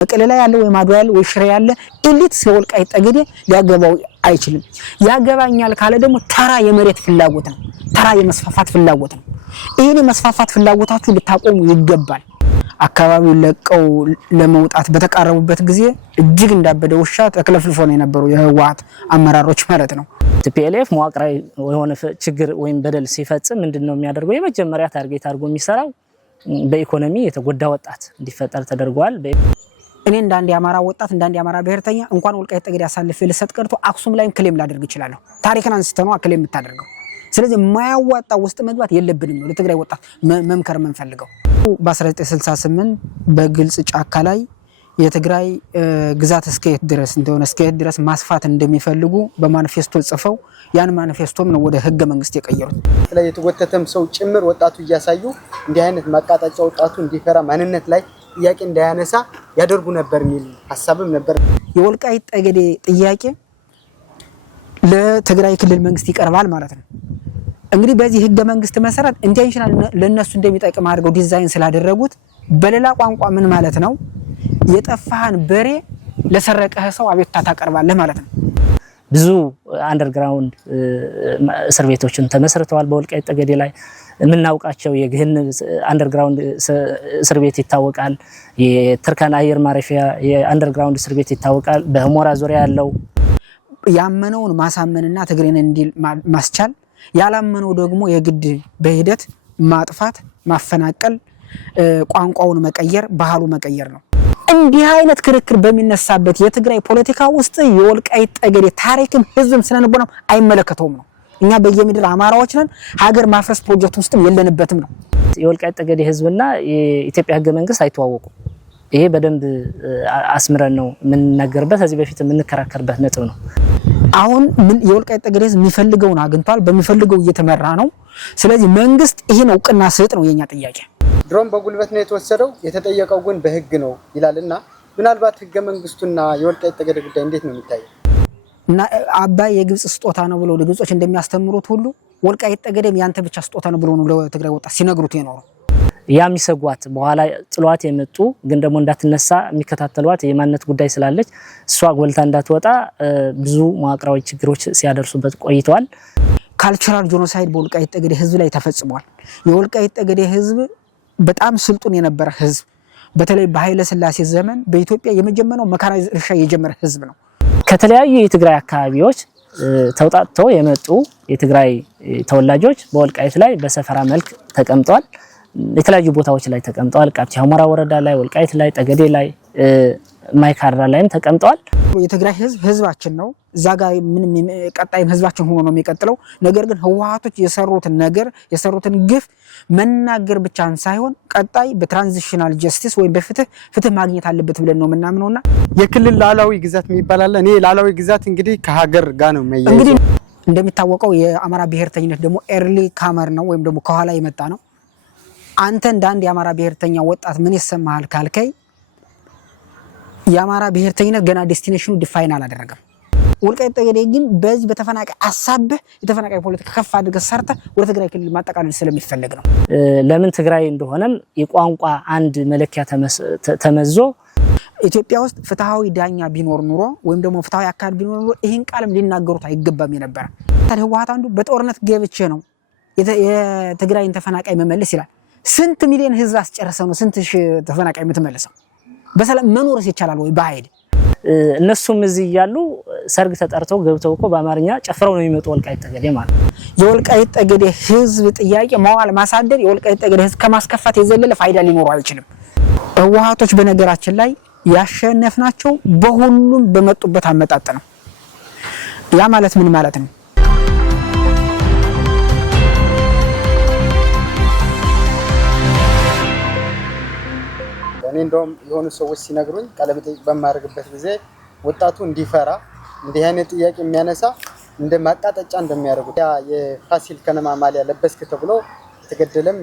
መቀሌ ላይ ያለ ወይ ማዶ ያለ ወይ ሽሬ ያለ ኢሊት ወልቃይት ጠገዴ ሊያገባው አይችልም። ያገባኛል ካለ ደግሞ ተራ የመሬት ፍላጎት ነው፣ ተራ የመስፋፋት ፍላጎት ነው። ይሄን የመስፋፋት ፍላጎታችሁ ልታቆሙ ይገባል። አካባቢው ለቀው ለመውጣት በተቃረቡበት ጊዜ እጅግ እንዳበደ ውሻ ተከለፍልፎ ነው የነበሩ የህወሓት አመራሮች ማለት ነው። ቲፒኤልኤፍ መዋቅራዊ የሆነ ችግር ወይም በደል ሲፈጽም ምንድነው የሚያደርገው? የመጀመሪያ ታርጌት አድርጎ የሚሰራው በኢኮኖሚ የተጎዳ ወጣት እንዲፈጠር ተደርጓል። እኔ እንዳንድ የአማራ ወጣት እንዳንድ የአማራ ብሔርተኛ እንኳን ወልቃይት ጠገዴ አሳልፌ ልሰጥ ቀርቶ አክሱም ላይም ክሌም ላደርግ ይችላል። ታሪክን አንስተነው ክሌም የምታደርገው ስለዚህ ማያዋጣ ውስጥ መግባት የለብንም ነው ለትግራይ ወጣት መምከር መንፈልገው። በ1968 በግልጽ ጫካ ላይ የትግራይ ግዛት እስከየት ድረስ እንደሆነ እስከየት ድረስ ማስፋት እንደሚፈልጉ በማኒፌስቶ ጽፈው ያን ማኒፌስቶም ነው ወደ ህገ መንግስት የቀየሩት። ላይ የተጎተተም ሰው ጭምር ወጣቱ እያሳዩ እንዲህ አይነት ማቃጣጫ ወጣቱ እንዲፈራ ማንነት ላይ ጥያቄ እንዳያነሳ ያደርጉ ነበር የሚል ሐሳብም ነበር። የወልቃይት ጠገዴ ጥያቄ ለትግራይ ክልል መንግስት ይቀርባል ማለት ነው። እንግዲህ በዚህ ህገ መንግስት መሰረት ኢንቴንሽናል ለነሱ እንደሚጠቅም አድርገው ዲዛይን ስላደረጉት በሌላ ቋንቋ ምን ማለት ነው? የጠፋህን በሬ ለሰረቀህ ሰው አቤቱታ ታቀርባለህ ማለት ነው። ብዙ አንደርግራውንድ እስር ቤቶችን ተመስርተዋል በወልቃይት ጠገዴ ላይ። የምናውቃቸው የግህን አንደርግራውንድ እስር ቤት ይታወቃል። የትርካን አየር ማረፊያ የአንደርግራውንድ እስር ቤት ይታወቃል። በህሞራ ዙሪያ ያለው ያመነውን ማሳመንና ትግሬን እንዲል ማስቻል፣ ያላመነው ደግሞ የግድ በሂደት ማጥፋት፣ ማፈናቀል፣ ቋንቋውን መቀየር፣ ባህሉ መቀየር ነው። እንዲህ አይነት ክርክር በሚነሳበት የትግራይ ፖለቲካ ውስጥ የወልቃይት ጠገዴ ታሪክም ህዝብም ስለነበረው አይመለከተውም ነው። እኛ በየምድር አማራዎች ነን፣ ሀገር ማፍረስ ፕሮጀክት ውስጥም የለንበትም ነው። የወልቃይት ጠገዴ ህዝብና የኢትዮጵያ ህገ መንግስት አይተዋወቁም። ይሄ በደንብ አስምረን ነው የምንናገርበት፣ ከዚህ በፊት የምንከራከርበት ነጥብ ነው። አሁን የወልቃይት ጠገዴ ህዝብ የሚፈልገውን አግኝቷል፣ በሚፈልገው እየተመራ ነው። ስለዚህ መንግስት ይሄን እውቅና ስጥ ነው የኛ ጥያቄ። ድሮም በጉልበት ነው የተወሰደው፣ የተጠየቀው ግን በህግ ነው ይላልና ምናልባት ህገ መንግስቱና የወልቃይት ጠገዴ ጉዳይ እንዴት ነው የሚታየው? እና አባይ የግብጽ ስጦታ ነው ብለው ለግብጾች እንደሚያስተምሩት ሁሉ ወልቃይት ጠገዴም ያንተ ብቻ ስጦታ ነው ብለው ነው ለትግራይ ወጣት ሲነግሩት የኖሩ። ያም ይሰጓት በኋላ ጥሏት የመጡ ግን ደግሞ እንዳትነሳ የሚከታተሏት የማንነት ጉዳይ ስላለች እሷ ጎልታ እንዳትወጣ ብዙ መዋቅራዊ ችግሮች ሲያደርሱበት ቆይተዋል። ካልቸራል ጄኖሳይድ በወልቃይት ጠገዴ ህዝብ ላይ ተፈጽሟል። የወልቃይት ጠገዴ ህዝብ በጣም ስልጡን የነበረ ህዝብ፣ በተለይ በኃይለ ሥላሴ ዘመን በኢትዮጵያ የመጀመሪያው መካናይዝ እርሻ የጀመረ ህዝብ ነው። ከተለያዩ የትግራይ አካባቢዎች ተውጣጥተው የመጡ የትግራይ ተወላጆች በወልቃይት ላይ በሰፈራ መልክ ተቀምጠዋል። የተለያዩ ቦታዎች ላይ ተቀምጠዋል። ቃብቲ ሁመራ ወረዳ ላይ፣ ወልቃይት ላይ፣ ጠገዴ ላይ፣ ማይካድራ ላይም ተቀምጠዋል። የትግራይ ህዝብ ህዝባችን ነው። እዛ ጋር ምንም ቀጣይም ህዝባችን ሆኖ ነው የሚቀጥለው። ነገር ግን ህወሓቶች የሰሩትን ነገር የሰሩትን ግፍ መናገር ብቻን ሳይሆን ቀጣይ በትራንዚሽናል ጀስቲስ ወይም በፍትህ ማግኘት አለበት ብለን ነው የምናምነውና የክልል ላላዊ ግዛት የሚባል እኔ ላላዊ ግዛት እንግዲህ ከሀገር ጋር ነው የሚያያዘው። እንግዲህ እንደሚታወቀው የአማራ ብሔርተኝነት ደግሞ ኤርሊ ካመር ነው ወይም ደግሞ ከኋላ የመጣ ነው። አንተ እንዳንድ የአማራ ብሔርተኛ ወጣት ምን ይሰማሃል ካልከይ የአማራ ብሔርተኝነት ገና ዴስቲኔሽኑ ዲፋይን አላደረገም። ወልቃይት ጠገዴ ግን በዚህ በተፈናቃይ አሳብህ የተፈናቃይ ፖለቲካ ከፍ አድርገህ ሰርተህ ወደ ትግራይ ክልል ማጠቃለል ስለሚፈልግ ነው። ለምን ትግራይ እንደሆነም የቋንቋ አንድ መለኪያ ተመዞ ኢትዮጵያ ውስጥ ፍትሃዊ ዳኛ ቢኖር ኑሮ ወይም ደግሞ ፍትሃዊ አካል ቢኖር ኑሮ ይሄን ቃልም ሊናገሩት አይገባም የነበረ። ታዲያ ህወሓት አንዱ በጦርነት ገብቼ ነው የትግራይን ተፈናቃይ መመለስ ይላል። ስንት ሚሊዮን ህዝብ አስጨረሰ ነው ስንት ሺህ ተፈናቃይ የምትመልሰው? በሰላም መኖርስ ይቻላል ወይ በኃይል? እነሱም እዚህ ያሉ ሰርግ ተጠርተው ገብተው እኮ በአማርኛ ጨፍረው ነው የሚመጡ ወልቃይት ጠገዴ ማለት። የወልቃይት ጠገዴ ህዝብ ጥያቄ መዋል ማሳደር የወልቃይት ጠገዴ ህዝብ ከማስከፋት የዘለለ ፋይዳ ሊኖረው አይችልም። ህወሓቶች በነገራችን ላይ ያሸነፍናቸው በሁሉም በመጡበት አመጣጥ ነው። ያ ማለት ምን ማለት ነው? እኔ እንደውም የሆኑ ሰዎች ሲነግሩኝ ቃለመጠይቅ በማድረግበት ጊዜ ወጣቱ እንዲፈራ እንዲህ አይነት ጥያቄ የሚያነሳ እንደ ማቃጠጫ እንደሚያደርጉት ያ የፋሲል ከነማ ማሊያ ለበስክ ተብሎ ተገደለም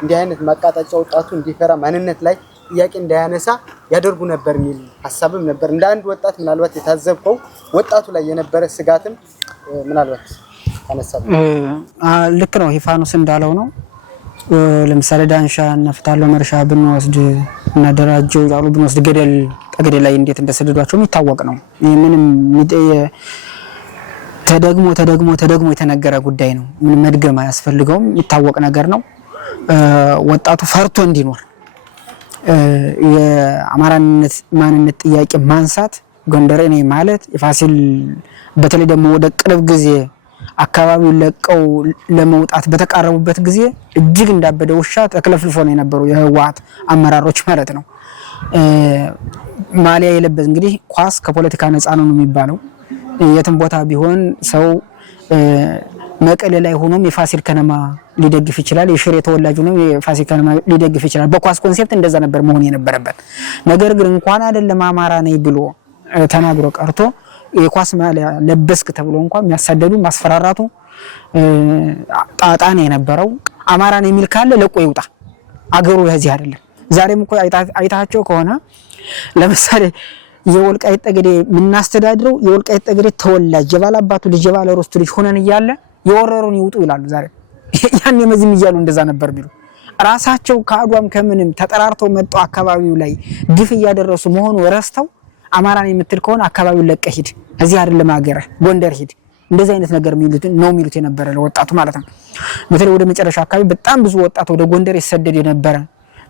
እንዲህ አይነት ማቃጠጫ ወጣቱ እንዲፈራ ማንነት ላይ ጥያቄ እንዳያነሳ ያደርጉ ነበር የሚል ሐሳብም ነበር። እንደ አንድ ወጣት ምናልባት የታዘብከው ወጣቱ ላይ የነበረ ስጋትም ምናልባት አነሳብ። ልክ ነው ሂፋኖስ እንዳለው ነው። ለምሳሌ ዳንሻ ነፍታሎ መርሻ ብንወስድ እና ደራጀው ያሉ ብንወስድ ገደል ጠገዴ ላይ እንዴት እንደሰደዷቸው የሚታወቅ ነው። ምንም ተደግሞ የተነገረ ጉዳይ ነው። ምን መድገም አያስፈልገውም፣ የሚታወቅ ነገር ነው። ወጣቱ ፈርቶ እንዲኖር የአማራነት ማንነት ጥያቄ ማንሳት ጎንደሬ ነኝ ማለት የፋሲል በተለይ ደግሞ ወደ ቅርብ ጊዜ አካባቢውን ለቀው ለመውጣት በተቃረቡበት ጊዜ እጅግ እንዳበደ ውሻ ተክለፍልፎ ነው የነበሩ የህወሓት አመራሮች ማለት ነው። ማሊያ የለበስ እንግዲህ ኳስ ከፖለቲካ ነፃ ነው የሚባለው። የትም ቦታ ቢሆን ሰው መቀሌ ላይ ሆኖም የፋሲል ከነማ ሊደግፍ ይችላል። የሽሬ ተወላጅ ሆኖም የፋሲል ከነማ ሊደግፍ ይችላል። በኳስ ኮንሴፕት እንደዛ ነበር መሆን የነበረበት። ነገር ግን እንኳን አይደለም አማራ ነኝ ብሎ ተናግሮ ቀርቶ የኳስ ማሊያ ለበስክ ተብሎ እንኳን የሚያሳደዱ ማስፈራራቱ ጣጣ ነው የነበረው። አማራ ነኝ የሚል ካለ ለቆ ይውጣ፣ አገሩ ያዚህ አይደለም። ዛሬም እኮ አይታቸው ከሆነ ለምሳሌ የወልቃይት ጠገዴ የምናስተዳድረው የወልቃይት ጠገዴ ተወላጅ የባላባቱ ልጅ የባለ ርስቱ ልጅ ሆነን እያለ የወረሩን ይውጡ ይላሉ። ዛሬ ያን የመዝም እያሉ እንደዛ ነበር ቢሉ ራሳቸው ከአድዋም ከምንም ተጠራርተው መጣው አካባቢው ላይ ግፍ እያደረሱ መሆኑ ረስተው አማራን የምትል ከሆነ አካባቢውን ለቀህ ሂድ፣ እዚህ አይደለም ሀገር ጎንደር ሂድ፣ እንደዚህ አይነት ነገር የሚሉት የነበረ ለወጣቱ ማለት ነው። በተለይ ወደ መጨረሻ አካባቢ በጣም ብዙ ወጣት ወደ ጎንደር ይሰደድ የነበረ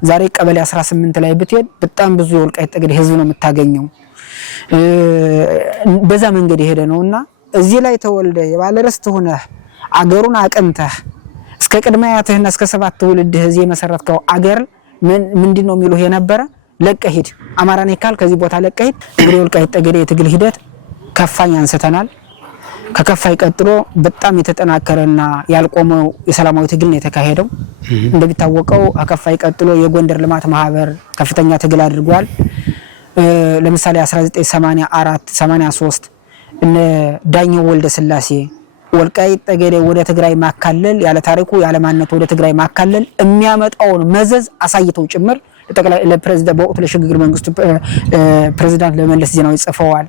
ዛሬ ቀበሌ 18 ላይ ብትሄድ በጣም ብዙ የወልቃይት ጠገዴ ህዝብ ነው የምታገኘው። በዛ መንገድ የሄደ ነውና እዚህ ላይ ተወልደ የባለ ርስት ሆነ አገሩን አቀንተህ እስከ ቅድመ አያትህና እስከ 7 ትውልድህ እዚህ መሰረትከው አገር ምንድነው የሚሉህ የነበረ ለቀህ ሂድ፣ አማራ ነኝ ካል ከዚህ ቦታ ለቀህ ሂድ። እንግዲህ ወልቃይት ጠገዴ የትግል ሂደት ከፋኝ አንስተናል። ከከፋይ ቀጥሎ በጣም የተጠናከረና ያልቆመው የሰላማዊ ትግል ነው የተካሄደው። እንደሚታወቀው ከከፋይ ቀጥሎ የጎንደር ልማት ማህበር ከፍተኛ ትግል አድርጓል። ለምሳሌ 1984 83 እነ ዳኘው ወልደ ስላሴ ወልቃይት ጠገዴ ወደ ትግራይ ማካለል ያለ ታሪኩ ያለ ማንነቱ ወደ ትግራይ ማካለል የሚያመጣውን መዘዝ አሳይተው ጭምር ለጠቅላይ ለፕሬዝዳንት በወቅቱ ለሽግግር መንግስቱ ፕሬዝዳንት ለመለስ ዜናዊ ጽፈዋል።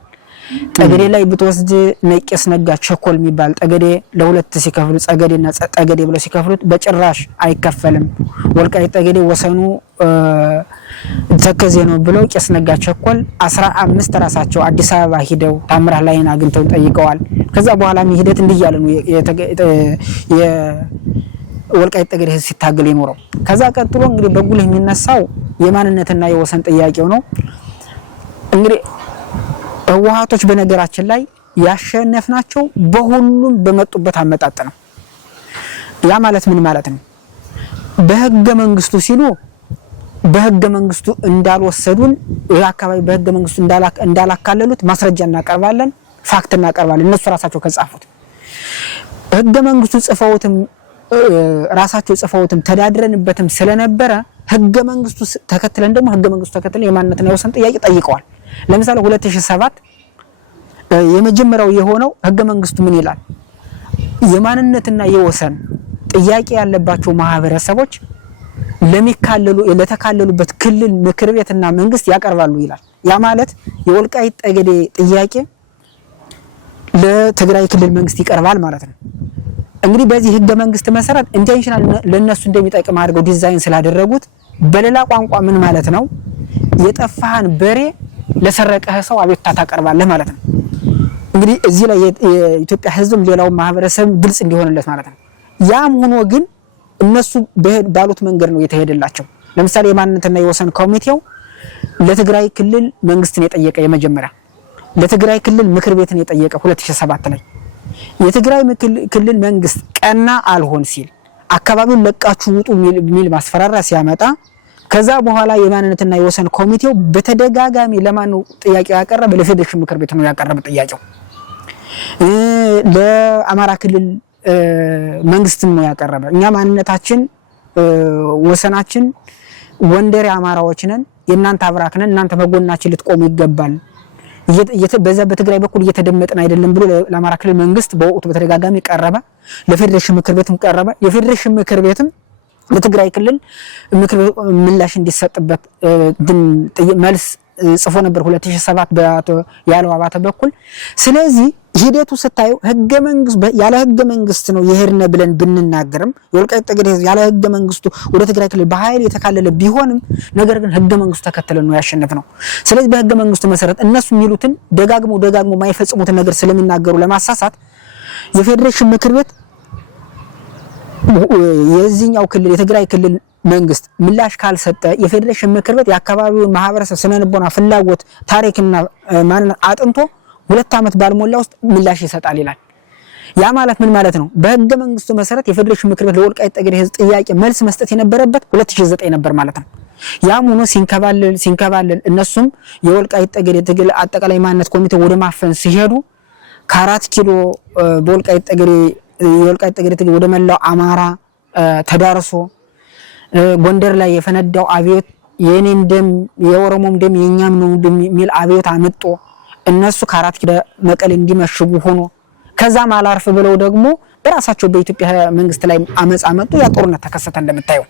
ጠገዴ ላይ ብትወስድ ነቄስ ነጋ ቸኮል የሚባል ጠገዴ ለሁለት ሲከፍሉ ጸገዴና ጠገዴ ብለው ሲከፍሉት በጭራሽ አይከፈልም፣ ወልቃይት ጠገዴ ወሰኑ ተከዜ ነው ብለው ቄስ ነጋ ቸኮል 15 ራሳቸው አዲስ አበባ ሂደው ታምራት ላይን አግኝተው ጠይቀዋል። ከዛ በኋላ ሂደት እንዲያለ ነው የወልቃይት ጠገዴ ህዝብ ሲታገል የኖረው። ከዛ ቀጥሎ እንግዲህ በጉልህ የሚነሳው የማንነትና የወሰን ጥያቄው ነው። እንግዲህ ህወሓቶች በነገራችን ላይ ያሸነፍናቸው በሁሉም በመጡበት አመጣጥ ነው። ያ ማለት ምን ማለት ነው? በህገ መንግስቱ ሲሉ በህገ መንግስቱ እንዳልወሰዱን የአካባቢ በህገ መንግስቱ እንዳላካለሉት ማስረጃ እናቀርባለን፣ ፋክት እናቀርባለን። እነሱ ራሳቸው ከጻፉት ህገ መንግስቱ ጽፈውትም ራሳቸው ጽፈውትም ተዳድረንበትም ስለነበረ ህገ መንግስቱ ተከትለን ደግሞ ህገ መንግስቱ ተከትለን የማንነትና የወሰን ጥያቄ ጠይቀዋል። ለምሳሌ 2007 የመጀመሪያው የሆነው ህገ መንግስቱ ምን ይላል? የማንነትና የወሰን ጥያቄ ያለባቸው ማህበረሰቦች ለተካለሉበት ክልል ምክር ቤትና መንግስት ያቀርባሉ ይላል። ያ ማለት የወልቃይት ጠገዴ ጥያቄ ለትግራይ ክልል መንግስት ይቀርባል ማለት ነው። እንግዲህ በዚህ ህገ መንግስት መሰረት ኢንቴንሽናል ለነሱ እንደሚጠቅም አድርገው ዲዛይን ስላደረጉት በሌላ ቋንቋ ምን ማለት ነው? የጠፋህን በሬ ለሰረቀህ ሰው አቤቱታ ታቀርባለህ ማለት ነው። እንግዲህ እዚህ ላይ የኢትዮጵያ ህዝብም ሌላው ማህበረሰብ ግልጽ እንዲሆንለት ማለት ነው። ያም ሆኖ ግን እነሱ ባሉት መንገድ ነው የተሄደላቸው። ለምሳሌ የማንነትና የወሰን ኮሚቴው ለትግራይ ክልል መንግስትን የጠየቀ የመጀመሪያ ለትግራይ ክልል ምክር ቤትን የጠየቀ 2007 ላይ የትግራይ ክልል መንግስት ቀና አልሆን ሲል አካባቢውን ለቃችሁ ውጡ ሚል ማስፈራሪያ ሲያመጣ ከዛ በኋላ የማንነትና የወሰን ኮሚቴው በተደጋጋሚ ለማን ነው ጥያቄው ያቀረበ? ለፌዴሬሽን ምክር ቤት ነው ያቀረበ ጥያቄው። ለአማራ ክልል መንግስትም ነው ያቀረበ። እኛ ማንነታችን ወሰናችን ጎንደሬ አማራዎች ነን፣ የእናንተ አብራክ ነን፣ እናንተ በጎናችን ልትቆሙ ይገባል፣ በዛ በትግራይ በኩል እየተደመጥን አይደለም ብሎ ለአማራ ክልል መንግስት በወቅቱ በተደጋጋሚ ቀረበ። ለፌዴሬሽን ምክር ቤትም ቀረበ። የፌዴሬሽን ምክር ቤትም ለትግራይ ክልል ምክር ቤት ምላሽ እንዲሰጥበት መልስ ጽፎ ነበር 2007 በአቶ ያለው አባተ በኩል። ስለዚህ ሂደቱ ስታዩ ህገ መንግስት ያለ ህገ መንግስት ነው የሄድነ ብለን ብንናገርም የወልቃይት ጠገዴ ያለ ህገ መንግስቱ ወደ ትግራይ ክልል በኃይል የተካለለ ቢሆንም ነገር ግን ህገ መንግስቱ ተከትለን ነው ያሸነፍነው። ስለዚህ በህገ መንግስቱ መሰረት እነሱ የሚሉትን ደጋግሞ ማይፈጽሙትን ነገር ስለሚናገሩ ለማሳሳት የፌዴሬሽን ምክር ቤት የዚህኛው ክልል የትግራይ ክልል መንግስት ምላሽ ካልሰጠ የፌዴሬሽን ምክር ቤት የአካባቢውን ማህበረሰብ ስነልቦና ፍላጎት ታሪክና ማንነት አጥንቶ 2 ዓመት ባልሞላ ውስጥ ምላሽ ይሰጣል ይላል። ያ ማለት ምን ማለት ነው? በህገ መንግስቱ መሰረት የፌዴሬሽን ምክር ቤት ለወልቃይት ጠገዴ ህዝብ ጥያቄ መልስ መስጠት የነበረበት 2009 ነበር ማለት ነው። ያም ሆኖ ሲንከባለል እነሱም የወልቃይት ጠገዴ ትግል አጠቃላይ ማንነት ኮሚቴ ወደ ማፈን ሲሄዱ ከ4 ኪሎ በወልቃይት ጠገዴ የወልቃይት ጠገዴ ትግል ወደ መላው አማራ ተዳርሶ ጎንደር ላይ የፈነዳው አብዮት የኔን ደም የኦሮሞም ደም የኛም ነው የሚል አብዮት አመጣ እነሱ ከ4 ኪሎ መቀሌ እንዲመሽጉ ሆኖ ከዛም አላርፍ ብለው ደግሞ በራሳቸው በኢትዮጵያ መንግስት ላይ አመጽ አመጡ። ያ ጦርነት ተከሰተ እንደምታየው።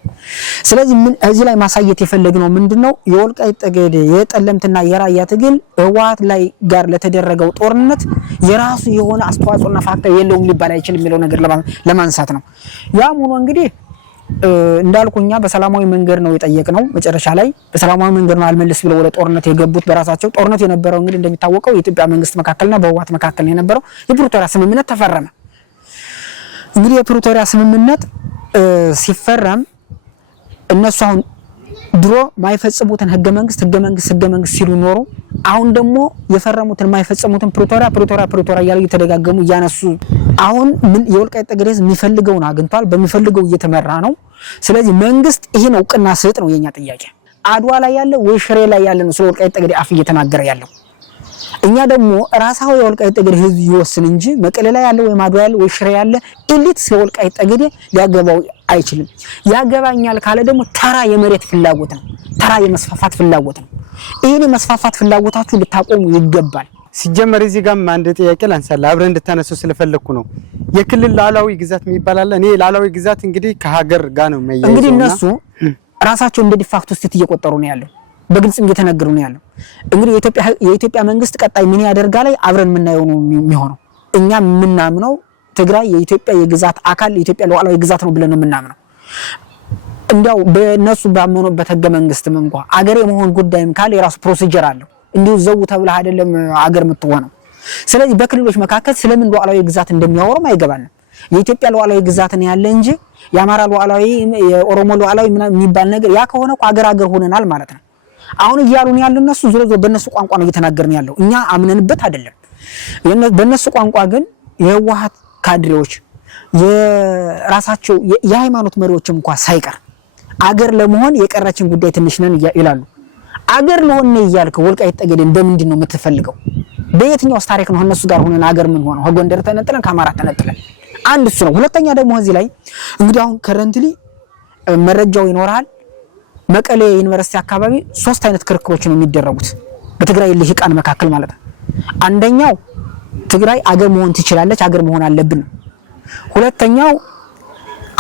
ስለዚህ ምን እዚህ ላይ ማሳየት የፈለግነው ምንድነው የወልቃይት ጠገዴ የጠለምትና የራያ ትግል ህወሓት ላይ ጋር ለተደረገው ጦርነት የራሱ የሆነ አስተዋጽኦና ፋክተር የለውም ሊባል አይችልም የሚለው ነገር ለማንሳት ነው። ያም ሆኖ እንግዲህ እንዳልኩኛ በሰላማዊ መንገድ ነው የጠየቅነው። መጨረሻ ላይ በሰላማዊ መንገድ ነው አልመልስ ብለው ወደ ጦርነት የገቡት በራሳቸው። ጦርነት የነበረው እንግዲህ እንደሚታወቀው የኢትዮጵያ መንግስት መካከልና በህወሓት መካከል ነው የነበረው። የፕሪቶሪያ ስምምነት ተፈረመ። እንግዲህ የፕሪቶሪያ ስምምነት ሲፈረም እነሱ አሁን ድሮ ማይፈጽሙትን ህገ መንግስት ሲሉ ኖሩ። አሁን ደግሞ የፈረሙትን ማይፈጽሙትን ፕሪቶሪያ እያሉ እየተደጋገሙ እያነሱ አሁን ምን የወልቃይት ጠገዴ የሚፈልገውን አግኝቷል። በሚፈልገው እየተመራ ነው። ስለዚህ መንግስት ይሄን እውቅና ስጥ ነው የኛ ጥያቄ። አድዋ ላይ ያለ ወይ ሽሬ ላይ ያለ ነው ስለ ወልቃይት ጠገዴ አፍ እየተናገረ ያለው። እኛ ደግሞ ራሳው የወልቃይት ጠገዴ ህዝብ ይወስን እንጂ መቀሌ ላይ ያለ ወይ አድዋ ያለ ወይ ሽሬ ያለ ኤሊት ስለ ወልቃይት ጠገዴ ሊያገባው አይችልም። ያገባኛል ካለ ደግሞ ተራ የመሬት ፍላጎት ነው፣ ተራ የመስፋፋት ፍላጎት ነው። ይሄን የመስፋፋት ፍላጎታችሁ ልታቆሙ ይገባል። ሲጀመር እዚህ ጋር አንድ ጥያቄ ላንሳላ አብረን እንድታነሱ ስለፈለኩ ነው። የክልል ሉዓላዊ ግዛት የሚባል አለ። እኔ ሉዓላዊ ግዛት እንግዲህ ከሀገር ጋር ነው የሚያያዘው። እንግዲህ እነሱ ራሳቸው እንደ ዲፋክቶ ስቴት እየቆጠሩ ነው ያለው፣ በግልጽ እየተነገሩ ነው ያለው። እንግዲህ የኢትዮጵያ መንግስት ቀጣይ ምን ያደርጋል ላይ አብረን የምናየው ነው የሚሆነው። እኛ የምናምነው ትግራይ የኢትዮጵያ የግዛት አካል የኢትዮጵያ ሉዓላዊ ግዛት ነው ብለን ነው የምናምነው። እንዲያው በእነሱ ባመኑበት ህገ መንግስትም እንኳን አገር የመሆን ጉዳይም ካለ የራሱ ፕሮሲጀር አለው። እንዲሁ ዘው ተብለ አይደለም አገር የምትሆነው። ስለዚህ በክልሎች መካከል ስለምን ሉዓላዊ ግዛት እንደሚያወሩም አይገባንም። የኢትዮጵያ ሉዓላዊ ግዛት ነው ያለ እንጂ የአማራ ሉዓላዊ የኦሮሞ ሉዓላዊ የሚባል ነገር ያ ከሆነ እኮ አገር ሆነናል ማለት ነው። አሁን እያሉን ያሉ እነሱ ዞሮ በእነሱ ቋንቋ ነው እየተናገርን ያለው፣ እኛ አምነንበት አይደለም። በእነሱ ቋንቋ ግን የህወሓት ካድሬዎች የራሳቸው የሃይማኖት መሪዎችም እንኳን ሳይቀር አገር ለመሆን የቀረችን ጉዳይ ትንሽ ነን ይላሉ። አገር ለሆነ ይያልከ ወልቃይት ጠገዴ እንደምንድን ነው የምትፈልገው? በየትኛውስ ታሪክ ነው እነሱ ጋር ሆነን አገር ምን ሆነው ከጎንደር ተነጥለን ከአማራ ተነጥለን? አንድ እሱ ነው። ሁለተኛ ደግሞ እዚህ ላይ እንግዲህ አሁን ከረንትሊ መረጃው ይኖራል። መቀሌ ዩኒቨርሲቲ አካባቢ 3 አይነት ክርክሮች ነው የሚደረጉት በትግራይ ልሂቃን መካከል ማለት ነው። አንደኛው ትግራይ አገር መሆን ትችላለች፣ አገር መሆን አለብን። ሁለተኛው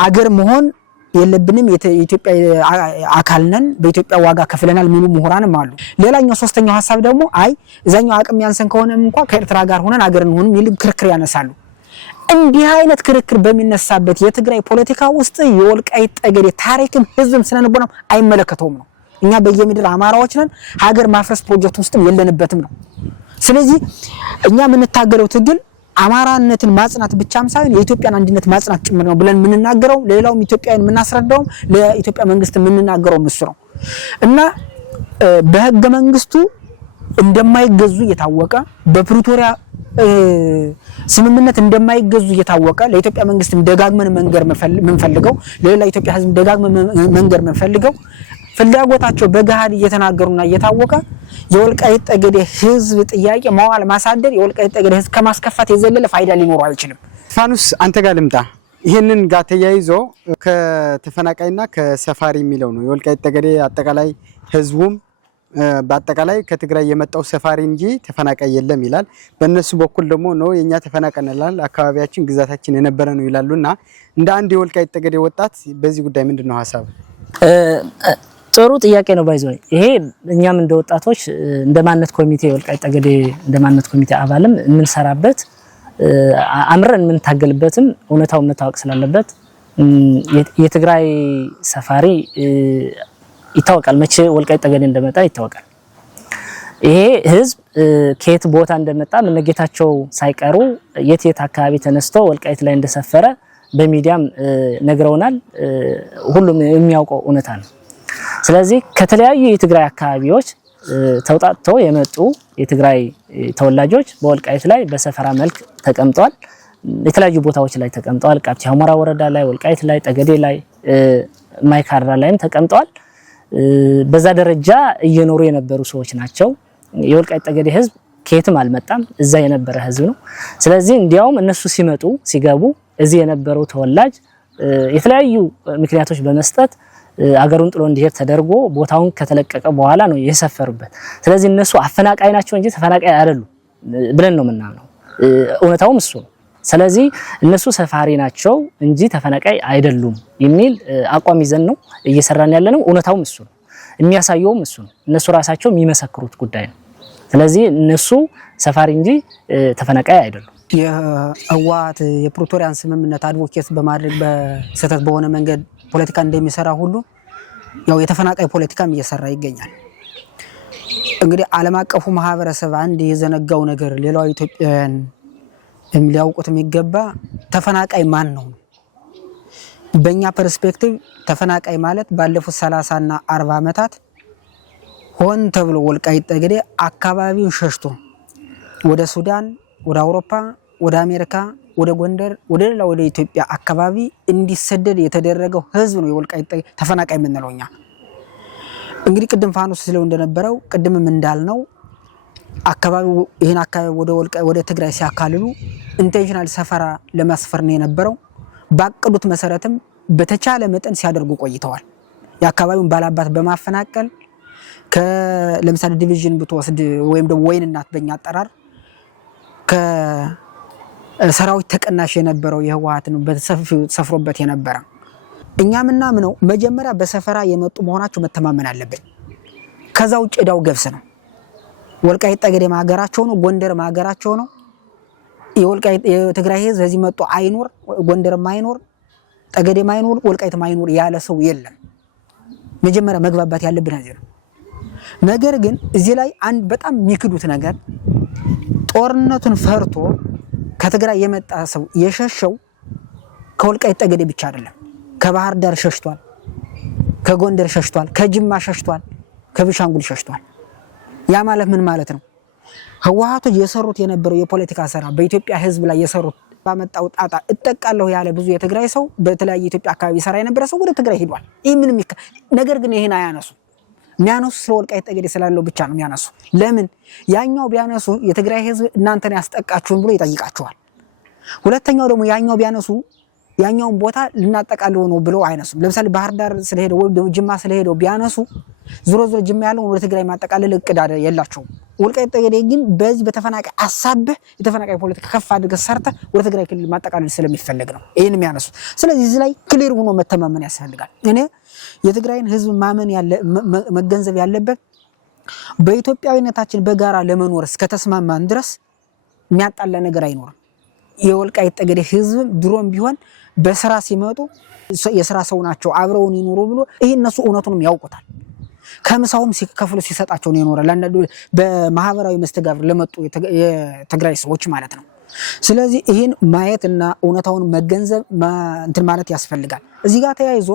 አገር መሆን የለብንም የኢትዮጵያ አካል ነን፣ በኢትዮጵያ ዋጋ ከፍለናል የሚሉ ምሁራንም አሉ። ሌላኛው ሶስተኛው ሐሳብ ደግሞ አይ እዛኛው አቅም ያንሰን ከሆነም እንኳን ከኤርትራ ጋር ሆነን አገር እንሆን የሚል ክርክር ያነሳሉ። እንዲህ አይነት ክርክር በሚነሳበት የትግራይ ፖለቲካ ውስጥ የወልቃይት ጠገዴ ታሪክም ህዝብም ስለነበረም አይመለከተውም ነው። እኛ በየምድር አማራዎች ነን፣ ሀገር ማፍረስ ፕሮጀክት ውስጥም የለንበትም ነው። ስለዚህ እኛ የምንታገለው ትግል አማራነትን ማጽናት ብቻም ሳይሆን የኢትዮጵያን አንድነት ማጽናት ጭምር ነው ብለን የምንናገረው፣ ለሌላውም ኢትዮጵያውያን የምናስረዳው፣ ለኢትዮጵያ መንግስት የምንናገረው ምስ ነው እና በህገ መንግስቱ እንደማይገዙ እየታወቀ በፕሪቶሪያ ስምምነት እንደማይገዙ እየታወቀ ለኢትዮጵያ መንግስት ደጋግመን መንገር መንፈልገው፣ ለሌላ ኢትዮጵያ ህዝብ ደጋግመን መንገር መንፈልገው ፍላጎታቸው በገሃድ እየተናገሩና እየታወቀ የወልቃይት ጠገዴ ህዝብ ጥያቄ ማዋል ማሳደር የወልቃይት ጠገዴ ህዝብ ከማስከፋት የዘለለ ፋይዳ ሊኖረው አይችልም። ፋኑስ አንተ ጋር ልምጣ። ይሄንን ጋር ተያይዞ ከተፈናቃይና ከሰፋሪ የሚለው ነው የወልቃይት ጠገዴ አጠቃላይ ህዝቡም በአጠቃላይ ከትግራይ የመጣው ሰፋሪ እንጂ ተፈናቃይ የለም ይላል። በእነሱ በኩል ደግሞ ነው የኛ ተፈናቀናል አካባቢያችን ግዛታችን የነበረ ነው ይላሉና እንደ አንድ የወልቃይት ጠገዴ ወጣት በዚህ ጉዳይ ምንድነው ሐሳብ? ጥሩ ጥያቄ ነው። ባይዘው ይሄ እኛም እንደ ወጣቶች እንደ ማንነት ኮሚቴ የወልቃይት ጠገዴ እንደ ማንነት ኮሚቴ አባልም የምንሰራበት አምረን የምንታገልበትም እውነታው መታወቅ ስላለበት የትግራይ ሰፋሪ ይታወቃል። መቼ ወልቃይት ጠገዴ እንደመጣ ይታወቃል። ይሄ ህዝብ ከየት ቦታ እንደመጣ መነጌታቸው ሳይቀሩ የት አካባቢ ተነስቶ ወልቃይት ላይ እንደሰፈረ በሚዲያም ነግረውናል። ሁሉም የሚያውቀው እውነታ ነው። ስለዚህ ከተለያዩ የትግራይ አካባቢዎች ተውጣጥተው የመጡ የትግራይ ተወላጆች በወልቃይት ላይ በሰፈራ መልክ ተቀምጠዋል። የተለያዩ ቦታዎች ላይ ተቀምጠዋል። ቃብቲ ሁመራ ወረዳ ላይ፣ ወልቃይት ላይ፣ ጠገዴ ላይ፣ ማይካድራ ላይም ተቀምጠዋል። በዛ ደረጃ እየኖሩ የነበሩ ሰዎች ናቸው። የወልቃይት ጠገዴ ህዝብ ከየትም አልመጣም፣ እዛ የነበረ ህዝብ ነው። ስለዚህ እንዲያውም እነሱ ሲመጡ ሲገቡ እዚህ የነበረው ተወላጅ የተለያዩ ምክንያቶች በመስጠት አገሩን ጥሎ እንዲሄድ ተደርጎ ቦታውን ከተለቀቀ በኋላ ነው የሰፈሩበት። ስለዚህ እነሱ አፈናቃይ ናቸው እንጂ ተፈናቃይ አይደሉም ብለን ነው የምናምነው። እውነታውም እሱ ነው። ስለዚህ እነሱ ሰፋሪ ናቸው እንጂ ተፈናቃይ አይደሉም የሚል አቋም ይዘን ነው እየሰራን ያለነው። እውነታውም እሱ ነው፣ የሚያሳየውም እሱ ነው። እነሱ ራሳቸው የሚመሰክሩት ጉዳይ ነው። ስለዚህ እነሱ ሰፋሪ እንጂ ተፈናቃይ አይደሉም። የህወሓት የፕሪቶሪያን ስምምነት አድቮኬት በማድረግ በስህተት በሆነ መንገድ ፖለቲካ እንደሚሰራ ሁሉ ያው የተፈናቃይ ፖለቲካም እየሰራ ይገኛል። እንግዲህ ዓለም አቀፉ ማህበረሰብ አንድ የዘነጋው ነገር ሌላው ኢትዮጵያውያን ሊያውቁት የሚገባ ተፈናቃይ ማን ነው። በእኛ ፐርስፔክቲቭ ተፈናቃይ ማለት ባለፉት 30 እና 40 ዓመታት ሆን ተብሎ ወልቃይት ጠገዴ አካባቢውን ሸሽቶ ወደ ሱዳን፣ ወደ አውሮፓ፣ ወደ አሜሪካ፣ ወደ ጎንደር፣ ወደ ሌላ ወደ ኢትዮጵያ አካባቢ እንዲሰደድ የተደረገው ህዝብ ነው የወልቃይት ጠገዴ ተፈናቃይ የምንለው እኛ። እንግዲህ ቅድም ፋኖስ ስለው እንደነበረው ቅድምም እንዳልነው አካባቢው ይሄን አካባቢ ወደ ትግራይ ሲያካልሉ ኢንቴንሽናል ሰፈራ ለማስፈር ነው የነበረው። ባቀዱት መሰረትም በተቻለ መጠን ሲያደርጉ ቆይተዋል። የአካባቢውን ባላባት በማፈናቀል ለምሳሌ ዲቪዥን ብትወስድ ወይም ደግሞ ወይን እናት በእኛ አጠራር ከሰራዊት ተቀናሽ የነበረው የህወሓት ነው በሰፊው ሰፍሮበት የነበረ። እኛ ምናምነው መጀመሪያ በሰፈራ የመጡ መሆናቸው መተማመን አለብን። ከዛ ውጭ እዳው ገብስ ነው። ወልቃይት ጠገዴ ማገራቸው ነው፣ ጎንደር ማገራቸው ነው። የትግራይ ህዝብ እዚህ መጥቶ አይኖር፣ ጎንደር ማይኖር፣ ጠገዴ ማይኖር፣ ወልቃይት ማይኖር ያለ ሰው የለም። መጀመሪያ መግባባት ያለብን እዚህ ነው። ነገር ግን እዚህ ላይ አንድ በጣም የሚክዱት ነገር ጦርነቱን ፈርቶ ከትግራይ የመጣ ሰው የሸሸው ከወልቃይት ጠገዴ ብቻ አይደለም። ከባህር ዳር ሸሽቷል፣ ከጎንደር ሸሽቷል፣ ከጅማ ሸሽቷል፣ ከቤኒሻንጉል ሸሽቷል። ያ ማለት ምን ማለት ነው? ህወሓቶች የሰሩት የነበረው የፖለቲካ ስራ በኢትዮጵያ ህዝብ ላይ የሰሩት ባመጣው ጣጣ እጠቃለሁ ያለ ብዙ የትግራይ ሰው በተለያየ ኢትዮጵያ አካባቢ ሰራ የነበረ ሰው ወደ ትግራይ ሄዷል። ይሄ ምንም ነገር ግን ይሄን አያነሱ። የሚያነሱ ስለ ወልቃይት ጠገዴ ስላለው ብቻ ነው የሚያነሱ። ለምን ያኛው ቢያነሱ የትግራይ ህዝብ እናንተን ያስጠቃችሁን ብሎ ይጠይቃቸዋል። ሁለተኛው ደግሞ ያኛው ቢያነሱ ያኛውን ቦታ ልናጠቃልለው ነው ብለው አይነሱም። ለምሳሌ ባህር ዳር ስለሄደው ወይም ደግሞ ጅማ ስለሄደው ቢያነሱ ዞሮ ጅማ ያለው ወደ ትግራይ ማጠቃለል እቅድ የላቸውም። ወልቃይት ጠገዴ ግን በዚህ በተፈናቃይ አሳብህ የተፈናቃይ ፖለቲካ ከፍ አድርገህ ሰርተህ ወደ ትግራይ ክልል ማጠቃለል ስለሚፈልግ ነው ይሄን የሚያነሱት። ስለዚህ እዚህ ላይ ክሊር ሆኖ መተማመን ያስፈልጋል። እኔ የትግራይን ህዝብ ማመን መገንዘብ ያለበት በኢትዮጵያዊነታችን በጋራ ለመኖር እስከተስማማን ድረስ የሚያጣላ ነገር አይኖርም። የወልቃይት ጠገዴ ህዝብ ድሮም ቢሆን በስራ ሲመጡ የስራ ሰው ናቸው አብረውን ይኖሩ ብሎ ይሄ እነሱ እውነቱንም ያውቁታል። ከምሳውም ሲከፍሉ ሲሰጣቸው ነው ይኖራል። አንዳንዱ በማህበራዊ መስተጋብር ለመጡ የትግራይ ሰዎች ማለት ነው። ስለዚህ ይሄን ማየትና እውነታውን መገንዘብ እንትን ማለት ያስፈልጋል። እዚህ ጋር ተያይዞ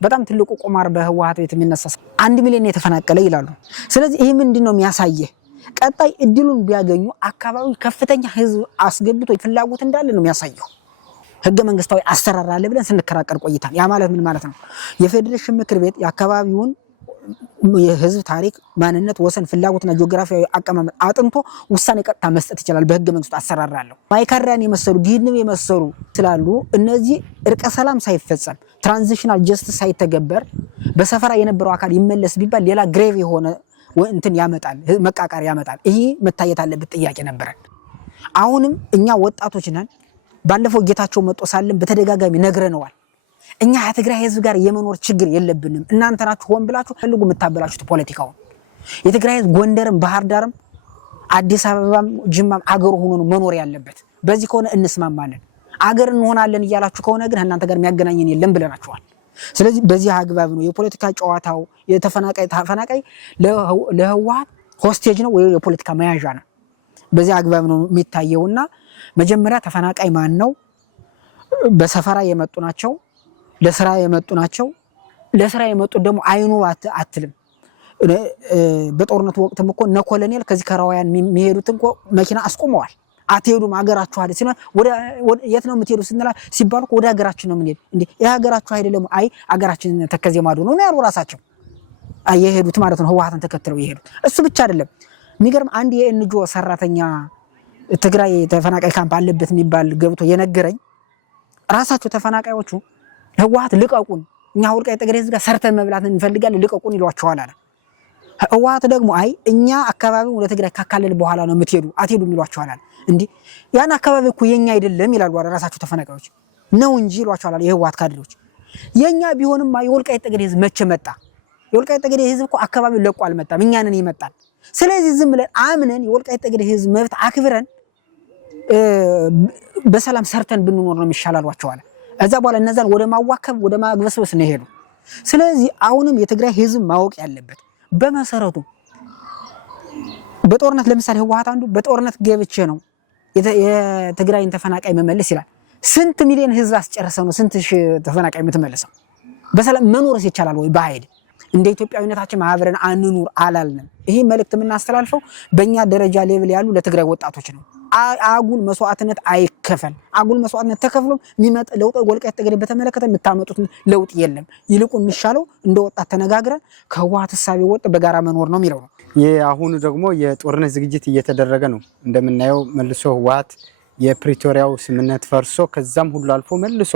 በጣም ትልቁ ቁማር በህወሓት ቤት የሚነሳ 1 ሚሊዮን የተፈናቀለ ይላሉ። ስለዚህ ይሄ ምንድነው የሚያሳየው? ቀጣይ እድሉን ቢያገኙ አካባቢው ከፍተኛ ህዝብ አስገብቶ ፍላጎት እንዳለ ነው የሚያሳየው። ህገ መንግስታዊ አሰራር አለ ብለን ስንከራከር ቆይታል። ያ ማለት ምን ማለት ነው? የፌዴሬሽን ምክር ቤት የአካባቢውን የህዝብ ታሪክ፣ ማንነት፣ ወሰን፣ ፍላጎትና ጂኦግራፊያዊ አቀማመጥ አጥንቶ ውሳኔ ቀጥታ መስጠት ይችላል። በህገ መንግስቱ አሰራር አለው። ማይካድራን የመሰሉ ዲህንም የመሰሉ ስላሉ እነዚህ እርቀ ሰላም ሳይፈጸም ትራንዚሽናል ጀስቲስ ሳይተገበር በሰፈራ የነበረው አካል ይመለስ ቢባል ሌላ ግሬቭ የሆነ እንትን ያመጣል፣ መቃቃር ያመጣል። ይሄ መታየት አለበት ጥያቄ ነበረ። አሁንም እኛ ወጣቶች ነን። ባለፈው ጌታቸው መጦ ሳለን በተደጋጋሚ ነግረነዋል። እኛ የትግራይ ህዝብ ጋር የመኖር ችግር የለብንም። እናንተ ናችሁ ሆን ብላችሁ ፈልጉ የምታበላሹት ፖለቲካውን። የትግራይ ህዝብ ጎንደርም፣ ባህር ዳርም፣ አዲስ አበባም፣ ጅማም አገሩ ሆኖ ነው መኖር ያለበት። በዚህ ከሆነ እንስማማለን። አገር እንሆናለን እያላችሁ ከሆነ ግን እናንተ ጋር የሚያገናኘን የለም ብለናችኋል። ስለዚህ በዚህ አግባብ ነው የፖለቲካ ጨዋታው። ተፈናቃይ ለህወሓት ሆስቴጅ ነው ወይ የፖለቲካ መያዣ ነው። በዚህ አግባብ ነው የሚታየውና መጀመሪያ ተፈናቃይ ማን ነው? በሰፈራ የመጡ ናቸው፣ ለስራ የመጡ ናቸው። ለስራ የመጡት ደግሞ አይኑ አትልም። በጦርነቱ ወቅትም እኮ እነ ኮሎኔል ከዚህ ከራውያን የሚሄዱትን እኮ መኪና አስቆመዋል። አትሄዱም አገራችሁ አይደል ሲና የት ነው የምትሄዱ ሲባሉ ወደ ሀገራችን ነው የምንሄድ። እንዴ የሀገራችሁ አይደለም? አይ ሀገራችን ተከዜ ማዶ ነው ያሉ ራሳቸው የሄዱት ማለት ነው። ህወሓትን ተከትለው የሄዱት እሱ ብቻ አይደለም። የሚገርም አንድ የኤንጂኦ ሰራተኛ ትግራይ ተፈናቃይ ካምፕ አለበት የሚባል ገብቶ የነገረኝ ራሳቸው ተፈናቃዮቹ ህወሓት ልቀቁን፣ እኛ ወልቃይት ጠገዴ ህዝብ ጋር ሰርተን መብላት እንፈልጋለን፣ ልቀቁን ይሏቸዋል አለ። ህወሓት ደግሞ አይ እኛ አካባቢው ወደ ትግራይ ካካለል በኋላ ነው የምትሄዱ አትሄዱም ይሏቸዋል አለ። እንዴ ያን አካባቢ እኮ የኛ አይደለም ይላሉ ራሳቸው ተፈናቃዮች ነው እንጂ ይሏቸዋል አለ የህወሓት ካድሬዎች። የኛ ቢሆንማ የወልቃይት ጠገዴ ህዝብ መቼ መጣ? የወልቃይት ጠገዴ ህዝብ እኮ አካባቢው ለቆ አልመጣም፣ እኛ ነን ይመጣል። ስለዚህ ዝም ብለን አምነን የወልቃይት ጠገዴ ህዝብ መብት አክብረን በሰላም ሰርተን ብንኖር ነው የሚሻላሏቸው አለ። እዛ በኋላ እነዛን ወደ ማዋከብ ወደ ማግበስበስ ነው ሄዱ። ስለዚህ አሁንም የትግራይ ህዝብ ማወቅ ያለበት በመሰረቱ በጦርነት ለምሳሌ ህወሓት አንዱ በጦርነት ገብቼ ነው የትግራይን ተፈናቃይ መመለስ ይላል። ስንት ሚሊዮን ህዝብ አስጨርሰ ነው ስንት ሺህ ተፈናቃይ የምትመለሰው? በሰላም መኖርስ ይቻላል ወይ? በኃይል እንደ ኢትዮጵያዊነታችን ማህበረን አንኑር አላልንም። ይሄ መልእክት የምናስተላልፈው በእኛ ደረጃ ሌቭል ያሉ ለትግራይ ወጣቶች ነው። አጉል መስዋዕትነት አይከፈል። አጉል መስዋዕትነት ተከፍሎ የሚመጣ ለውጥ ወልቃይት ጠገዴ በተመለከተ የምታመጡት ለውጥ የለም። ይልቁ የሚሻለው እንደ ወጣት ተነጋግረን ከህወሓት ሐሳብ ወጥ በጋራ መኖር ነው የሚለው ነው። የአሁኑ ደግሞ የጦርነት ዝግጅት እየተደረገ ነው። እንደምናየው መልሶ ህወሓት የፕሪቶሪያው ስምምነት ፈርሶ ከዛም ሁሉ አልፎ መልሶ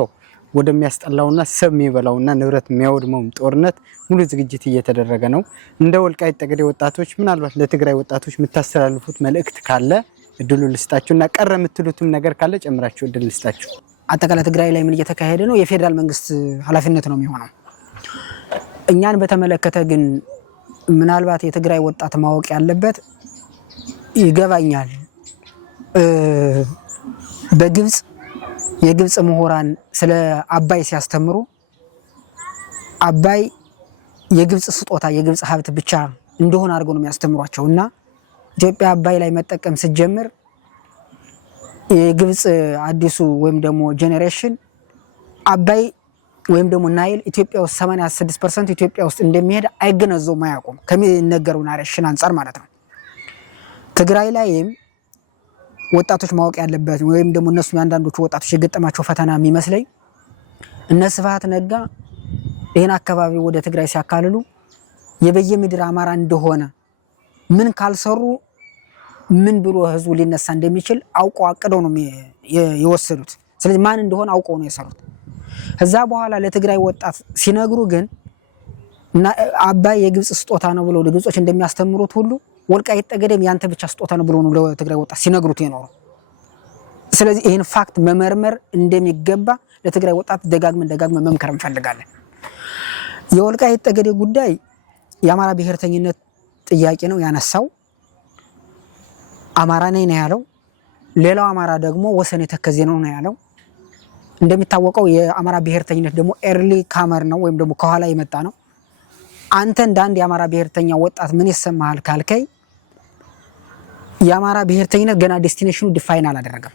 ወደሚያስጠላውና ሰብ የሚበላውና ንብረት የሚያወድመው ጦርነት ሙሉ ዝግጅት እየተደረገ ነው። እንደ ወልቃይት ጠገዴ ወጣቶች ምናልባት ለትግራይ ወጣቶች የምታስተላልፉት መልእክት ካለ እድሉ ልስጣችሁና ቀረ የምትሉትም ነገር ካለ ጨምራችሁ እድል ልስጣችሁ። አጠቃላይ ትግራይ ላይ ምን እየተካሄደ ነው የፌደራል መንግስት ኃላፊነት ነው የሚሆነው። እኛን በተመለከተ ግን ምናልባት የትግራይ ወጣት ማወቅ ያለበት ይገባኛል። በግብጽ የግብጽ ምሁራን ስለ አባይ ሲያስተምሩ አባይ የግብጽ ስጦታ የግብጽ ሀብት ብቻ እንደሆነ አድርገው ነው የሚያስተምሯቸውና ኢትዮጵያ አባይ ላይ መጠቀም ስትጀምር የግብጽ አዲሱ ወይም ደግሞ ጄኔሬሽን አባይ ወይም ደግሞ ናይል ኢትዮጵያ ውስጥ 86% ኢትዮጵያ ውስጥ እንደሚሄድ አይገነዘቡም፣ አያውቁም ከሚነገረው ናሬሽን አንፃር ማለት ነው። ትግራይ ላይም ወጣቶች ማወቅ ያለበት ወይም ደግሞ እነሱ አንዳንዶቹ ወጣቶች የገጠማቸው ፈተና የሚመስለኝ እነ ስብሃት ነጋ ይሄን አካባቢ ወደ ትግራይ ሲያካልሉ የበየምድር አማራ እንደሆነ ምን ካልሰሩ ምን ብሎ ህዝቡ ሊነሳ እንደሚችል አውቀው አቅደው ነው የወሰዱት። ስለዚህ ማን እንደሆነ አውቀው ነው የሰሩት። ከዛ በኋላ ለትግራይ ወጣት ሲነግሩ ግን አባይ የግብጽ ስጦታ ነው ብለው ለግብጾች እንደሚያስተምሩት ሁሉ ወልቃይት ጠገዴም ያንተ ብቻ ስጦታ ነው ብለው ነው ለትግራይ ወጣት ሲነግሩት የኖረው። ስለዚህ ይሄን ፋክት መመርመር እንደሚገባ ለትግራይ ወጣት ደጋግመን መምከር እንፈልጋለን። የወልቃይት ጠገዴ ጉዳይ የአማራ ብሔርተኝነት ጥያቄ ነው ያነሳው። አማራ ነኝ ነው ያለው። ሌላው አማራ ደግሞ ወሰን የተከዜ ነው ያለው። እንደሚታወቀው የአማራ ብሔርተኝነት ደግሞ ኤርሊ ካመር ነው ወይም ደግሞ ከኋላ የመጣ ነው። አንተ እንደ አንድ የአማራ ብሔርተኛ ወጣት ምን ይሰማሃል ካልከይ የአማራ ብሔርተኝነት ገና ዴስቲኔሽኑ ዲፋይን አላደረገም።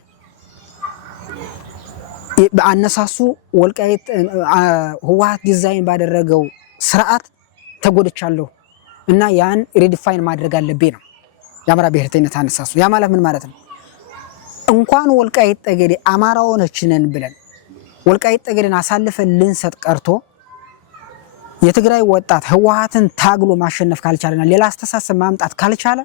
በአነሳሱ ወልቃይት ህወሓት ዲዛይን ባደረገው ስርዓት ተጎድቻለሁ እና ያን ሪዲፋይን ማድረግ አለብኝ ነው የአማራ ብሔርተኝነት አነሳሱ። ያ ማለት ምን ማለት ነው? እንኳን ወልቃይት ጠገዴ አማራዎች ነን ብለን ወልቃይት ጠገዴን አሳልፈን ልንሰጥ ቀርቶ የትግራይ ወጣት ህወሓትን ታግሎ ማሸነፍ ካልቻለና ሌላ አስተሳሰብ ማምጣት ካልቻለ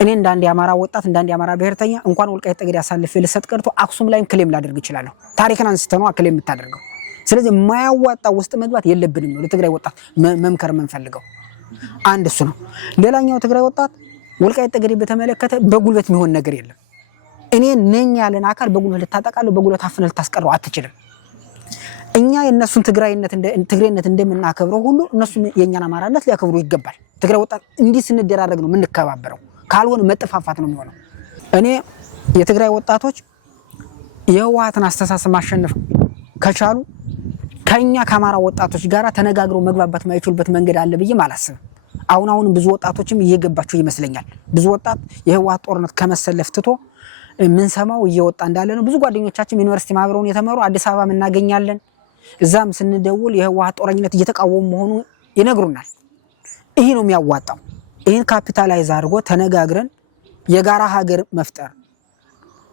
እኔ እንደ አንድ የአማራ ወጣት እንደ አንድ የአማራ ብሔርተኛ እንኳን ወልቃይት ጠገዴ አሳልፌ ልሰጥ ቀርቶ አክሱም ላይም ክሌም ላደርግ ይችላል። ታሪክን አንስተን ነው ክሌም የምታደርገው። ስለዚህ የማያዋጣ ውስጥ መግባት የለብንም ነው ለትግራይ ወጣት መምከር የምንፈልገው። አንድ እሱ ነው። ሌላኛው ትግራይ ወጣት ወልቃይት ጠገዴ በተመለከተ በጉልበት የሚሆን ነገር የለም። እኔ ነኝ ያለን አካል በጉልበት ልታጠቃለው በጉልበት አፍነህ ልታስቀረው አትችልም። እኛ የነሱን ትግራይነት እንደምናከብረው ሁሉ እነሱ የኛን አማራነት ሊያከብሩ ይገባል። ትግራይ ወጣት እንዲህ ስንደራረግ ነው የምንከባበረው። ካልሆነ መጠፋፋት ነው የሚሆነው። እኔ የትግራይ ወጣቶች የህወሓትን አስተሳሰብ ማሸነፍ ከቻሉ ከኛ ከአማራ ወጣቶች ጋራ ተነጋግረው መግባባት ማይችሉበት መንገድ አለ ብዬ አላስብም። አሁን ብዙ ወጣቶችም እየገባቸው ይመስለኛል። ብዙ ወጣት የህወሓት ጦርነት ከመሰለፍ ትቶ ምን ሰማው እየወጣ እንዳለ ነው። ብዙ ጓደኞቻችን ዩኒቨርሲቲ ማህበሩን የተመሩ አዲስ አበባ እናገኛለን። እዛም ስንደውል የህወሓት ጦረኝነት እየተቃወሙ መሆኑ ይነግሩናል። ይሄ ነው የሚያዋጣው። ይሄን ካፒታላይዝ አድርጎ ተነጋግረን የጋራ ሀገር መፍጠር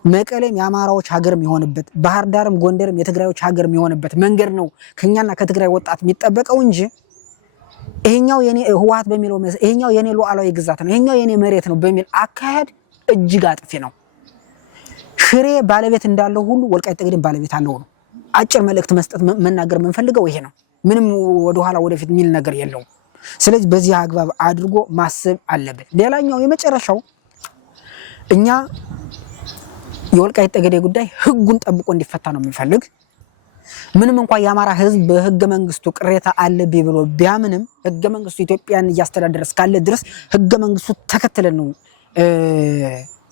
መቀሌም የአማራዎች ሀገር የሚሆንበት ባህር ዳርም ጎንደርም የትግራዮች ሀገር የሚሆንበት መንገድ ነው ከኛና ከትግራይ ወጣት የሚጠበቀው እንጂ ይሄኛው የኔ ህወሓት በሚለው ይሄኛው የኔ ሉዓላዊ ግዛት ነው ይሄኛው የኔ መሬት ነው በሚል አካሄድ እጅግ አጥፊ ነው። ሽሬ ባለቤት እንዳለው ሁሉ ወልቃይት ጠገዴም ባለቤት አለው ነው። አጭር መልእክት መስጠት መናገር የምንፈልገው ይሄ ነው። ምንም ወደ ኋላ ወደፊት የሚል ነገር የለውም። ስለዚህ በዚህ አግባብ አድርጎ ማሰብ አለበት። ሌላኛው የመጨረሻው እኛ የወልቃይት ጠገዴ ጉዳይ ህጉን ጠብቆ እንዲፈታ ነው የምንፈልግ። ምንም እንኳን የአማራ ህዝብ በህገ መንግስቱ ቅሬታ አለብኝ ብሎ ቢያምንም ህገ መንግስቱ ኢትዮጵያን እያስተዳደረ እስካለ ድረስ ህገ መንግስቱ ተከትለን ነው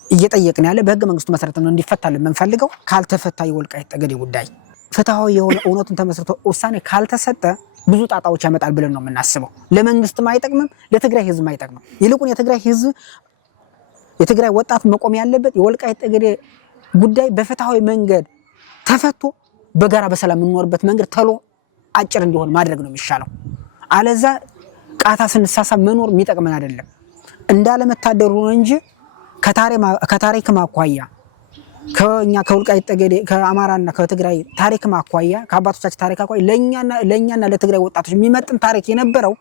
እየጠየቅን ያለ። በህገ መንግስቱ መሰረት ነው እንዲፈታልን የምንፈልገው። ካልተፈታ የወልቃይት ጠገዴ ጉዳይ ፍትሃዊ የሆነ እውነቱን ተመስርቶ ውሳኔ ካልተሰጠ ብዙ ጣጣዎች ያመጣል ብለን ነው የምናስበው። ለመንግስትም አይጠቅምም፣ ለትግራይ ህዝብ አይጠቅምም። ይልቁን የትግራይ ህዝብ የትግራይ ወጣት መቆም ያለበት የወልቃይት ጠገዴ ጉዳይ በፍትሃዊ መንገድ ተፈቶ በጋራ በሰላም የምንኖርበት መንገድ ተሎ አጭር እንዲሆን ማድረግ ነው የሚሻለው። አለዛ ቃታ ስንሳሳብ መኖር የሚጠቅመን አይደለም። እንዳለመታደሩ ነው እንጂ ከታሪክ ማኳያ ከኛ ከወልቃይት ጠገዴ ከአማራና ከትግራይ ታሪክ ማኳያ ከአባቶቻችን ታሪክ አኳያ ለኛና ለትግራይ ወጣቶች የሚመጥን ታሪክ የነበረው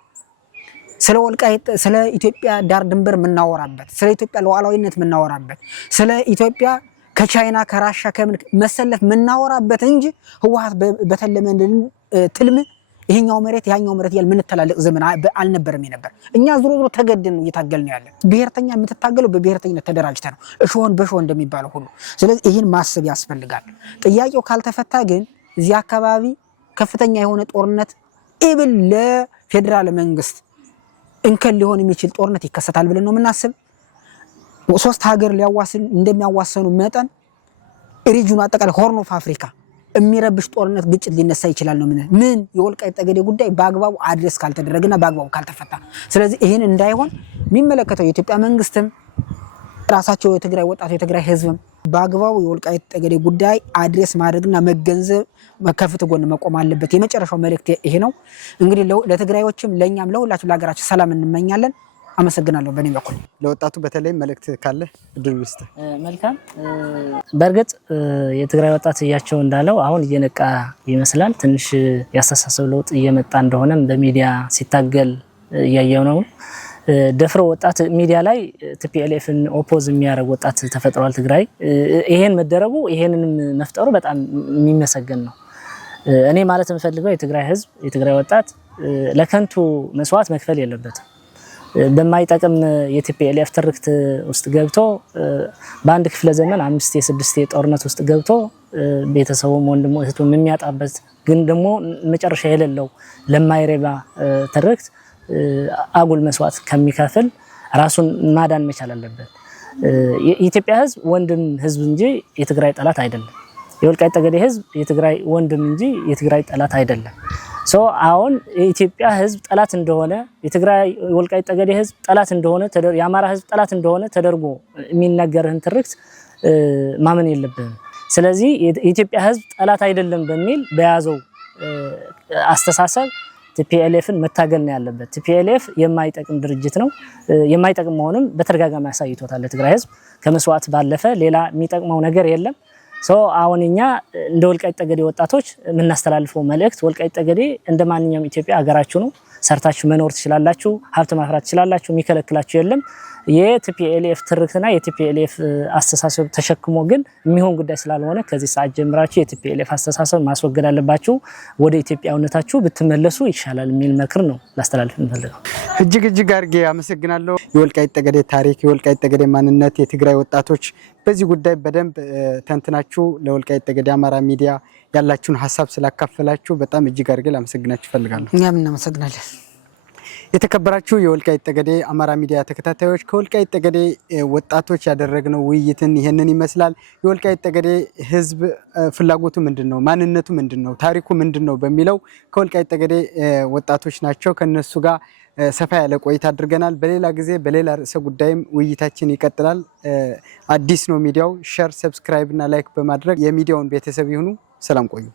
ስለ ወልቃይት ስለ ኢትዮጵያ ዳር ድንበር የምናወራበት ስለ ኢትዮጵያ ሉዓላዊነት የምናወራበት ስለ ኢትዮጵያ ከቻይና ከራሻ ከምን መሰለፍ የምናወራበት እንጂ ህወሓት በተለመን ትልም ይሄኛው መሬት ያኛው መሬት ያል ምን ተላለቅ ዘመን አልነበረም ነበር። እኛ ዙሮ ተገደን ነው እየታገልን ያለ። ብሔርተኛ የምትታገለው በብሔርተኝነት ተደራጅተ ነው እሾህን በሾህ እንደሚባለው ሁሉ። ስለዚህ ይሄን ማሰብ ያስፈልጋል። ጥያቄው ካልተፈታ ግን እዚህ አካባቢ ከፍተኛ የሆነ ጦርነት ኢብል ለፌደራል መንግስት እንከን ሊሆን የሚችል ጦርነት ይከሰታል ብለን ነው የምናስብ። ሶስት ሀገር ሊያዋስን እንደሚያዋሰኑ መጠን ሪጅኑ አጠቃላይ ሆርን ኦፍ አፍሪካ የሚረብሽ ጦርነት ግጭት ሊነሳ ይችላል ነው ምን የወልቃይት ጠገዴ ጉዳይ በአግባቡ አድሬስ ካልተደረገና በአግባቡ ካልተፈታ። ስለዚህ ይሄን እንዳይሆን የሚመለከተው የኢትዮጵያ መንግስትም ራሳቸው የትግራይ ወጣት የትግራይ ህዝብም በአግባቡ የወልቃይት ጠገዴ ጉዳይ አድሬስ ማድረግና መገንዘብ ከፍት ጎን መቆም አለበት። የመጨረሻው መልእክት ይሄ ነው። እንግዲህ ለትግራዮችም ለኛም ለሁላችንም ለሀገራችን ሰላም እንመኛለን። አመሰግናለሁ። በእኔ በኩል ለወጣቱ በተለይ መልእክት ካለ እድል ውስጥ መልካም። በእርግጥ የትግራይ ወጣት እያቸው እንዳለው አሁን እየነቃ ይመስላል። ትንሽ ያስተሳሰብ ለውጥ እየመጣ እንደሆነም በሚዲያ ሲታገል እያየው ነው። ደፍሮ ወጣት ሚዲያ ላይ ቲፒኤልኤፍን ኦፖዝ የሚያደርግ ወጣት ተፈጥሯል ትግራይ። ይሄን መደረጉ ይሄንንም መፍጠሩ በጣም የሚመሰገን ነው። እኔ ማለት የምፈልገው የትግራይ ህዝብ የትግራይ ወጣት ለከንቱ መስዋዕት መክፈል የለበትም። በማይጠቅም የቲፒኤልኤፍ ትርክት ውስጥ ገብቶ በአንድ ክፍለ ዘመን 5-6 ጦርነት ውስጥ ገብቶ ቤተሰቡም ወንድሙ እህቱም የሚያጣበት ግን ደግሞ መጨረሻ የሌለው ለማይረባ ትርክት አጉል መስዋዕት ከሚከፍል ራሱን ማዳን መቻል አለበት። የኢትዮጵያ ህዝብ ወንድም ህዝብ እንጂ የትግራይ ጠላት አይደለም። የወልቃይት ጠገዴ ህዝብ የትግራይ ወንድም እንጂ የትግራይ ጠላት አይደለም። አሁን የኢትዮጵያ ህዝብ ጠላት እንደሆነ የትግራይ ወልቃይት ጠገዴ ህዝብ ጠላት እንደሆነ የአማራ ህዝብ ጠላት እንደሆነ ተደርጎ የሚነገርህን ትርክት ማመን የለብህም። ስለዚህ የኢትዮጵያ ህዝብ ጠላት አይደለም በሚል በያዘው አስተሳሰብ ቲፒኤልኤፍን መታገል ነው ያለበት። ቲፒኤልኤፍ የማይጠቅም ድርጅት ነው። የማይጠቅም መሆኑን በተደጋጋሚ ያሳይቶታል። ለትግራይ ህዝብ ከመስዋዕት ባለፈ ሌላ የሚጠቅመው ነገር የለም። አሁን እኛ እንደ ወልቃይት ጠገዴ ወጣቶች የምናስተላልፈው መልእክት ወልቃይት ጠገዴ እንደማንኛውም ኢትዮጵያ ሀገራችሁ ነው። ሰርታችሁ መኖር ትችላላችሁ፣ ሀብት ማፍራት ትችላላችሁ፣ የሚከለክላችሁ የለም። የቲፒኤልኤፍ ትርክትና የቲፒኤልኤፍ አስተሳሰብ ተሸክሞ ግን የሚሆን ጉዳይ ስላልሆነ ከዚህ ሰዓት ጀምራችሁ የቲፒኤልኤፍ አስተሳሰብ ማስወገድ አለባችሁ። ወደ ኢትዮጵያዊነታችሁ ብትመለሱ ይሻላል የሚል ምክር ነው ላስተላልፍ እንፈልገው። እጅግ አድርጌ አመሰግናለሁ። የወልቃይት ጠገዴ ታሪክ፣ የወልቃይት ጠገዴ ማንነት፣ የትግራይ ወጣቶች በዚህ ጉዳይ በደንብ ተንትናችሁ ለወልቃይት ጠገዴ አማራ ሚዲያ ያላችሁን ሀሳብ ስላካፈላችሁ በጣም እጅግ አድርጌ ላመሰግናችሁ እፈልጋለሁ። እኛም እናመሰግናለን። የተከበራችሁ የወልቃይት ጠገዴ አማራ ሚዲያ ተከታታዮች ከወልቃይት ጠገዴ ወጣቶች ያደረግነው ውይይትን ይሄንን ይመስላል። የወልቃይት ጠገዴ ህዝብ ፍላጎቱ ምንድነው? ማንነቱ ምንድነው? ታሪኩ ምንድነው? በሚለው ከወልቃይት ጠገዴ ወጣቶች ናቸው ከነሱ ጋር ሰፋ ያለ ቆይታ አድርገናል። በሌላ ጊዜ በሌላ ርዕሰ ጉዳይም ውይይታችን ይቀጥላል። አዲስ ነው ሚዲያው። ሼር፣ ሰብስክራይብ እና ላይክ በማድረግ የሚዲያውን ቤተሰብ ይሁኑ። ሰላም ቆዩ።